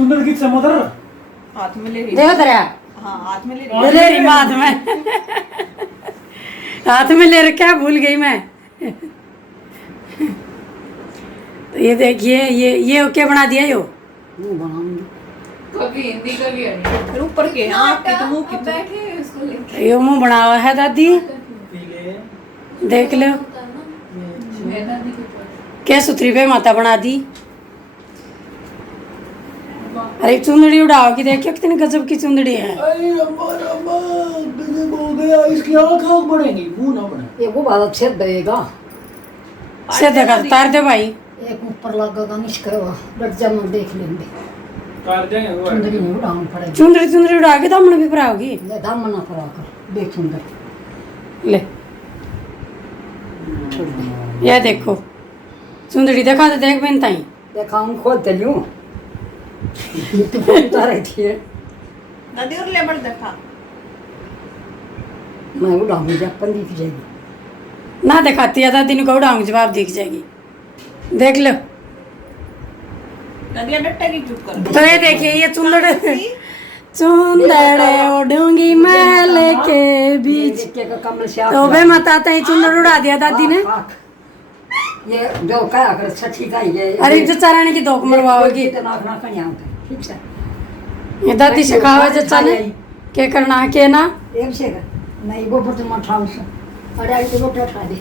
चुंदड़ की चमदर हाथ में ले रही देखो तेरा हाँ हाथ में ले रही ले रही हाथ में हाथ में ले रखा है, भूल गई मैं। तो ये देखिए ये क्या बना दिया यो बनाऊंगी कभी हिंदी कभी हरियाणवी। फिर ऊपर के आँख की तो मुंह की तो बैठे उसको लेके यो मुंह बना हुआ है दादी, पीले देख लो मैं दादी के पास क्या सुथरी पे माता बना दी। अरे चुंदड़ी उड़ाओगी, देखियो कितनी गजब की चुंदड़ी है। अरे अम्मा गजब हो गया, इसकी आँख बढ़ेगी, मुंह ना बढ़े। ये वो बात छेद देगा, से देखा तार दे भाई, एक ऊपर लगेगा निष्करवा बैठ जा मन देख लेंगे। काट जाएंगे वो। सुंदरी नहीं उड़ाऊं पड़ेगी, चुंदड़ी उड़ा के दामन भी भराओगी। ले दाम ना पड़ा कर देख सुंदर ले ये देखो चुंदड़ी देखा तो देख बेन ताई। देखा हम खोल तलियो तो उतार थी दादी और ले बढ़ देखा मैं उड़ाऊंगी जब अपन दिख जाएगी। ना दिखाती है दादी को उड़ाऊंगी, जवाब दिख जाएगी। देख लो दादी डट्टे की चुप कर तो ये देखिए ये चुंदड़ उड़ूंगी मैं लेके बीच। के कमल से तो बे माता ही चुंदड़ उड़ा दिया दादी ने। ये जो क्या कर सच्ची का ये अरे जो चराने की धोख मरवाओगी। तो नाक ना कहीं आऊं ठीक से ये दादी सिखावे जच्चा ने के करना है के ना। एक से नहीं वो बर्तन मत उठाओ से अरे आई तो रोटी उठा दे।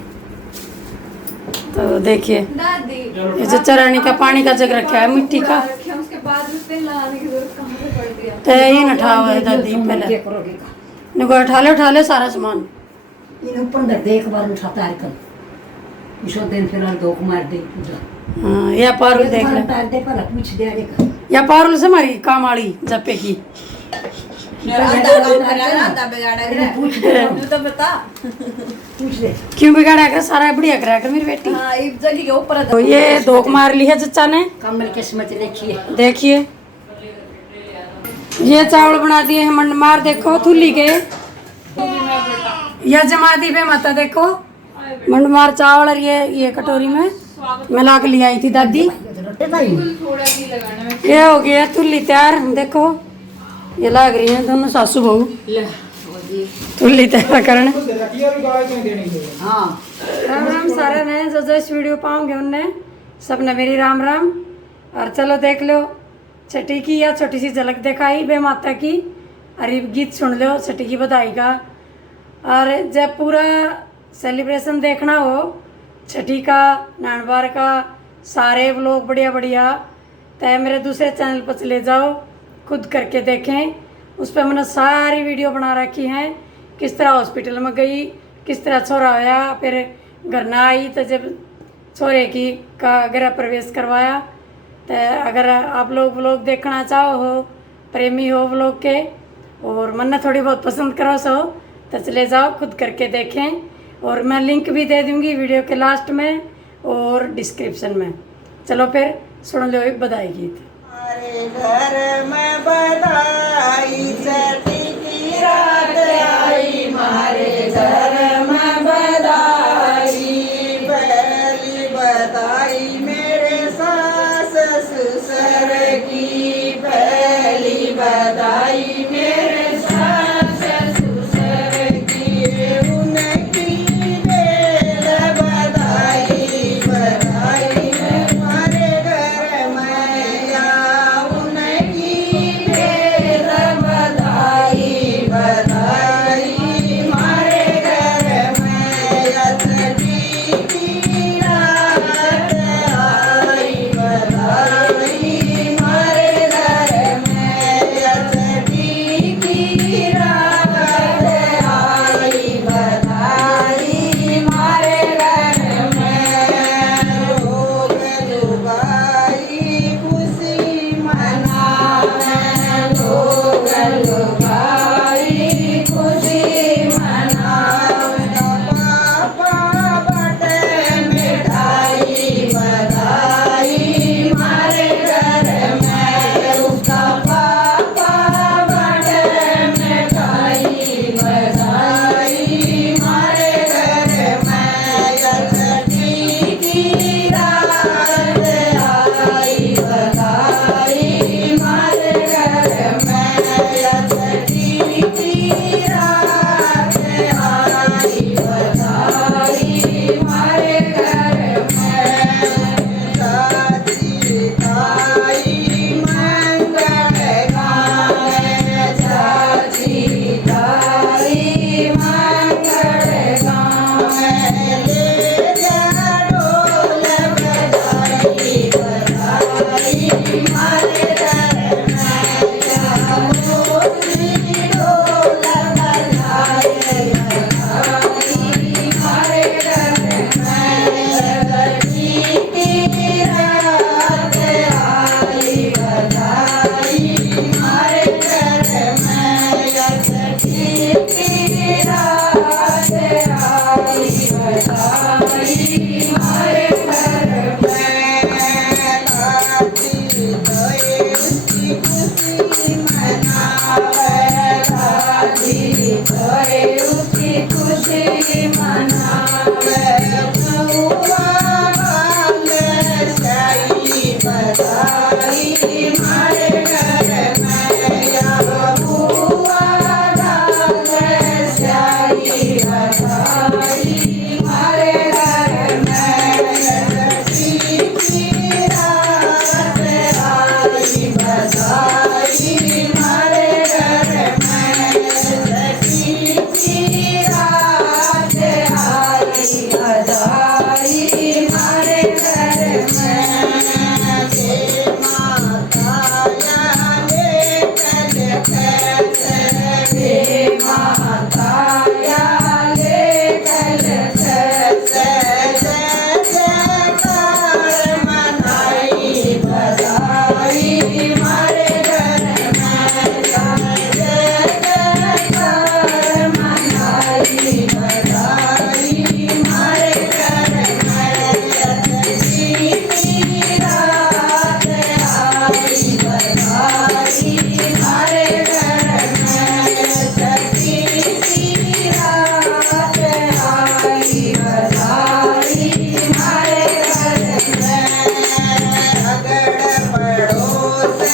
तो देखिए दादी ये जो चरानी का पानी का जग रखा है मिट्टी का, रखे उसके बाद भी तेल लगाने की जरूरत कहाँ से पड़ दिया। तो ये न उठावा है दादी पहले क्या करोगे का इनको उठा ले सारा सामान। इन ऊपर दे एक बार उठाता है कल इसो दिन फिर दो मार दे पूजा हाँ या पारुल देख ले, पैर दे पर पूछ दे अरे या पारुल से हमारी काम आड़ी जपे की। आधा बिगाड़ा पूछ दे तो बता पूछ दे क्यों बिगाड़ा कर, सारा बढ़िया करा कर मेरी बेटी। हाँ एक जगह के ऊपर तो ये धोख मार ली है चचा ने, कमल किस्मत देखिए देखिए ये चावल बना दिए हैं मंड मार, देखो थुली के यह जमा दी पे माता देखो मंड मार चावल। और ये कटोरी में मिला के ले आई थी दादी। थोड़ा घी लगाना है। ये हो गया थुली तैयार, देखो ये लग रही है दोनों सासू बहू थुली तैयार करने। रतिया भी गाय क्यों देनी है? हाँ राम राम सारे ने जो इस वीडियो पाओगे उनने सब ने मेरी राम राम। और चलो देख लो छठी की या छोटी सी झलक दिखाई बे माता की, अरे गीत सुन लो छठी की बधाई का। और जब पूरा सेलिब्रेशन देखना हो छठी का नानबार का सारे व्लॉग बढ़िया बढ़िया, तो मेरे दूसरे चैनल पर चले जाओ, खुद करके देखें। उस पर मैंने सारी वीडियो बना रखी हैं, किस तरह हॉस्पिटल में गई, किस तरह छोरा आया, फिर घर ना आई तो जब छोरे की का गृह प्रवेश करवाया। तो अगर आप लोग व्लॉग देखना चाहो हो, प्रेमी हो व्लॉग के और मन थोड़ी बहुत पसंद करो सो, तो चले जाओ खुद करके देखें। और मैं लिंक भी दे दूँगी वीडियो के लास्ट में और डिस्क्रिप्शन में। चलो फिर सुन लो एक बधाई गीत। हमारे घर में बधाई छठी की रात आई, हमारे घर में बधाई, पहली बधाई मेरे सास ससुर की, पहली बधाई मेरे सास ससुर की, उनकी बेल बधाई बधाई हमारे घर में या उनकी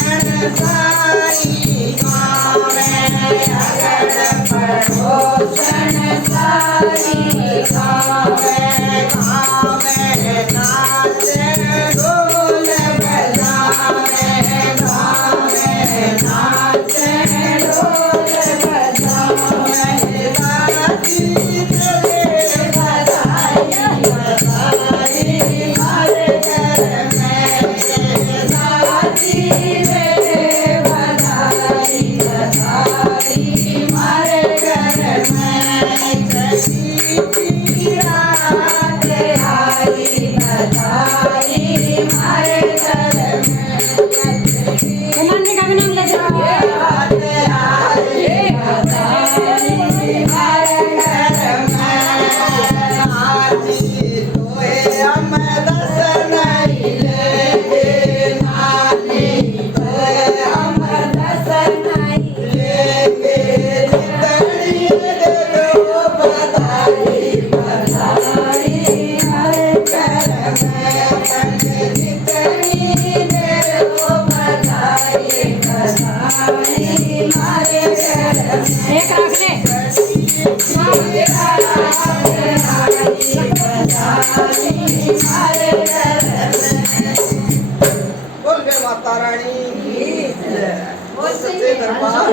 सारी गाँव में अगड़ पड़ोसन सारी गाँव में नाचे ढोल बजावे गाँव में नाचे ढोल बजावे दादी तेरे बधाई बधाई मारे घर में दादी तेरे बधाई बधाई मारे घर में कसी की रात आई बधाई मारे घर में मनाने का भी नाम ले जाओ। रात आई बधाई मारे घर में नानी तोए हम दर्शन लेंगे नानी तोए हम दर्शन लेंगे जितनी दे दो बधाई बधाई हरे घर में जितनी दे दो बधाई बधाई हरे घर में एक रख ले। बोल गए माता रानी की जय। बोल सच्चे दरबार